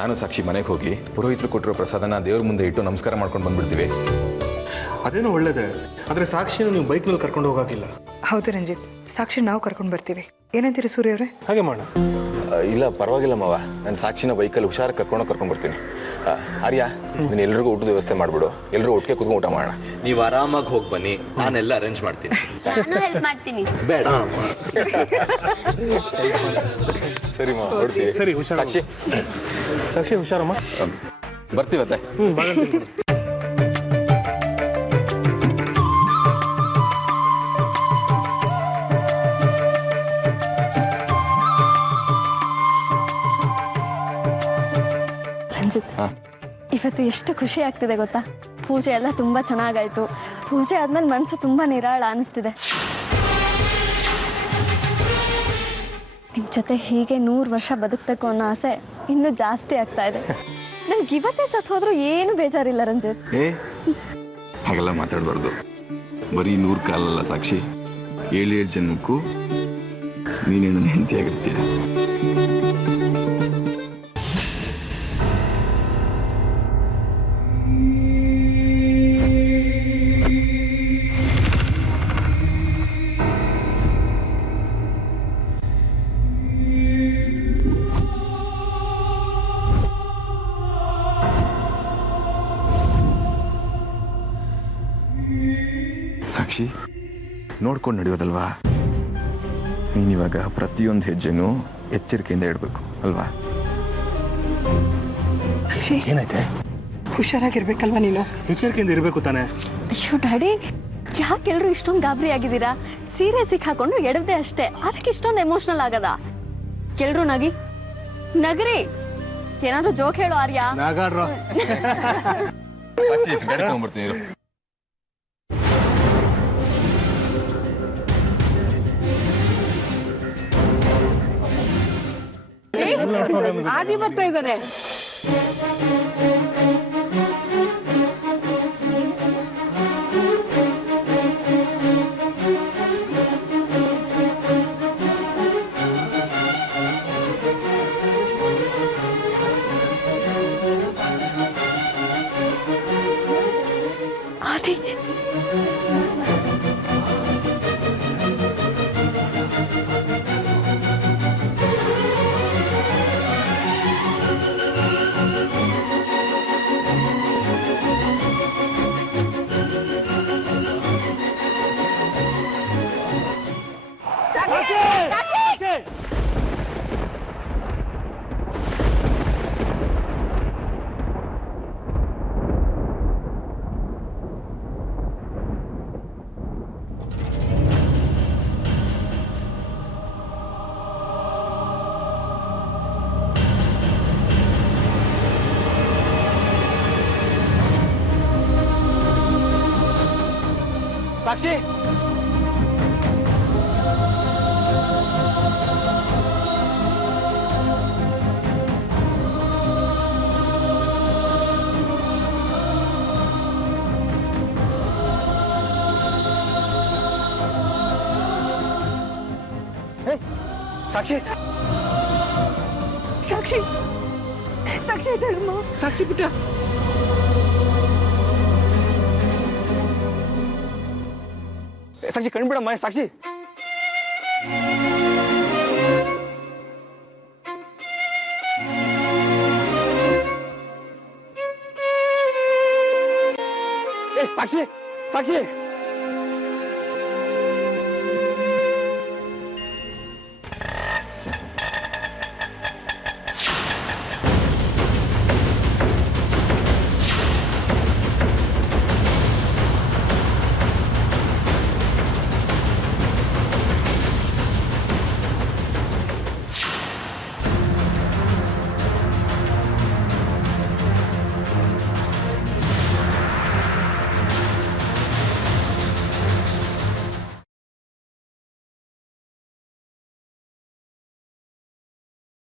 ನಾನು ಸಾಕ್ಷಿ ಮನೆಗೆ ಹೋಗಿ ಪುರೋಹಿತರು ಕೊಟ್ಟಿರೋ ಪ್ರಸಾದನ ದೇವ್ರ ಮುಂದೆ ಇಟ್ಟು ನಮಸ್ಕಾರ ಮಾಡ್ಕೊಂಡು ಬಂದ್ಬಿಡ್ತೀವಿ. ಅದೇನೋ ಒಳ್ಳೇದೇ, ಆದರೆ ಸಾಕ್ಷಿನ ನೀವು ಬೈಕ್ನಲ್ಲಿ ಕರ್ಕೊಂಡು ಹೋಗಾಕಿಲ್ಲ. ಹೌದು ರಂಜಿತ್, ಸಾಕ್ಷಿ ನಾವು ಕರ್ಕೊಂಡು ಬರ್ತೀವಿ. ಏನಂತೀರಿ ಸೂರ್ಯ ಅವರೇ? ಹಾಗೆ ಮಾಡೋಣ. ಇಲ್ಲ ಪರವಾಗಿಲ್ಲ ಮಾವ, ನಾನು ಸಾಕ್ಷಿನ ಬೈಕಲ್ಲಿ ಹುಷಾರಾಗಿ ಕರ್ಕೊಂಡು ಬರ್ತೀನಿ. ಆರ್ಯ, ನೀನು ಎಲ್ರಿಗೂ ಊಟದ ವ್ಯವಸ್ಥೆ ಮಾಡಿಬಿಡು, ಎಲ್ಲರೂ ಒಟ್ಟಿಗೆ ಕೂತ್ಕೊಂಡು ಊಟ ಮಾಡೋಣ. ನೀವು ಆರಾಮಾಗಿ ಹೋಗಿ ಬನ್ನಿ, ನಾನೆಲ್ಲ ಅರೇಂಜ್ ಮಾಡ್ತೀನಿ. ಹೆಲ್ಪ್ ಮಾಡ್ತೀನಿ. ಬೇಡ ಸರಿ ಮಾವ, ಹೊರಡ್ತೀವಿ. ಸರಿ, ಹುಷಾರು. ಸಾಕ್ಷಿ ಹುಷಾರಮ್ಮ. ಬರ್ತೀವತ್ತೆ. ರಂಜಿತ್, ಇವತ್ತು ಎಷ್ಟು ಖುಷಿ ಆಗ್ತಿದೆ ಗೊತ್ತಾ? ಪೂಜೆ ಎಲ್ಲ ತುಂಬಾ ಚೆನ್ನಾಗಾಯ್ತು. ಪೂಜೆ ಆದ್ಮೇಲೆ ಮನಸ್ಸು ತುಂಬಾ ನಿರಾಳ ಅನಿಸ್ತಿದೆ. ನಿಮ್ ಜೊತೆ ಹೀಗೆ 100 ವರ್ಷ ಬದುಕಬೇಕು ಅನ್ನೋ ಆಸೆ ಇನ್ನೂ ಜಾಸ್ತಿ ಆಗ್ತಾ ಇದೆ. ನನ್ಗೆ ಇವತ್ತೇ ಸತ್ ಹೋದ್ರೂ ಏನು ಬೇಜಾರಿಲ್ಲ ರಂಜಿತ್. ಹಾಗೆಲ್ಲ ಮಾತಾಡಬಾರ್ದು. ಬರೀ 100 ಕಾಲಲ್ಲ ಸಾಕ್ಷಿ, 7 ಜನ್ಮಕ್ಕೂ ನೀನೇ ನನ್ನ ಹೆಂಡತಿಯಾಗಿರ್ತೀಯ. ಸಾಕ್ಷಿ, ನೋಡ್ಕೊಂಡು ನಡೆಯೋದಲ್ವಾ? ನೀನಿವಾಗ ಪ್ರತಿಯೊಂದು ಹೆಜ್ಜೆನೂ ಎಚ್ಚರಿಕೆಯಿಂದ ಇಡಬೇಕು ಅಲ್ವಾ? ಏನೈತೆ? ಹುಷಾರಾಗಿರ್ಬೇಕಲ್ವಾ ನೀನು? ಎಚ್ಚರಿಕೆಯಿಂದ ಇರಬೇಕು ತಾನೆ. ಅಯ್ಯೋ ಡ್ಯಾಡಿ, ಯಾಕೆಲ್ರು ಇಷ್ಟೊಂದು ಗಾಬರಿ ಆಗಿದ್ದೀರಾ? ಸೀರೆ ಸಿಕ್ಕಾಕೊಂಡು ಎಡವ್ದೆ ಅಷ್ಟೇ, ಅದಕ್ಕೆ ಇಷ್ಟೊಂದು ಎಮೋಷನಲ್ ಆಗದ? ಎಲ್ರು ನಗರಿ. ಏನಾದ್ರು ಜೋಕ್ ಹೇಳು ಆರ್ಯ. ನಾಗಾಡ್ರ. ಸಾಕ್ಷಿ, ಗಾಡಿ ತಗೊಂಡ್ಬರ್ತೀನಿ ಇರು. ಆದಿ ಬರ್ತಾ ಇದ್ದಾನೆ. ಆದಿ, ಸಾಕ್ಷಿ, ಸಾಕ್ಷಿ, ಸಾಕ್ಷಿ, ಸಾಕ್ಷಿ ಇದ್ದಾಳಮ್ಮ. ಸಾಕ್ಷಿ ಪುಟ್ಟ. ಸಾಕ್ಷಿ ಕಣ್ಬಿಡಮ್ಮ. ಸಾಕ್ಷಿ, ಸಾಕ್ಷಿ, ಸಾಕ್ಷಿ.